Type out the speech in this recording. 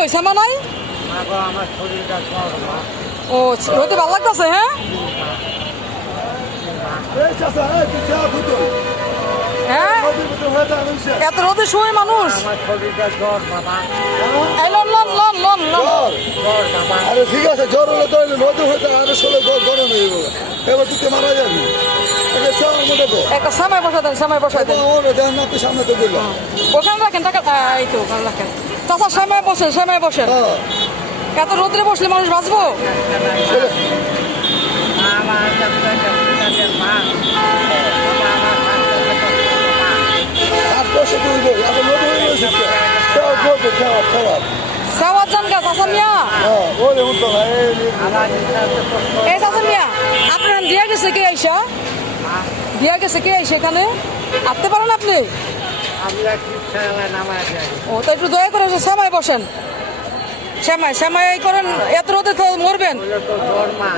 কই শ্যামা নাই? আমার শরীরটা ও রোদে ভালো লাগতেছে হ্যাঁ? হ্যাঁ এত রোদে শুয়ে মানুষ আমার শরীরটা জ্বর বাবা এই loan loan loan loan loan জ্বর বাবা আরে ঠিক আছে জ্বর হলে তো নদী হইতে আরো ষোলো গরম হয়ে গেল এবার তুই মারা যাবি একটা সময় বসা দেন সময় বসা দেন সামনে তো বললাম ওখানে রাখেন টাকা এই তো ওখানে রাখেন চাচা সময় বসেন সময় বসেন এত রোদ্রে বসলে মানুষ বাঁচবো আমার মা 8 বছর তুলব এখন নদী হয়ে গেছে খারাপ সাওয়াত জান গা চাচা মিয়া ওরে উঠতো ভাই এই চাচা মিয়া আপনার দিয়া গেছে কে আইসা দিয়া গেছে কে আইসা এখানে আসতে পারেন আপনি আমরা কি নামায় যাই ও তো একটু দয়া করে সময় বসেন শ্যামাই শ্যামাই করেন এত রোদে তো মরবেন তো জ্বর মা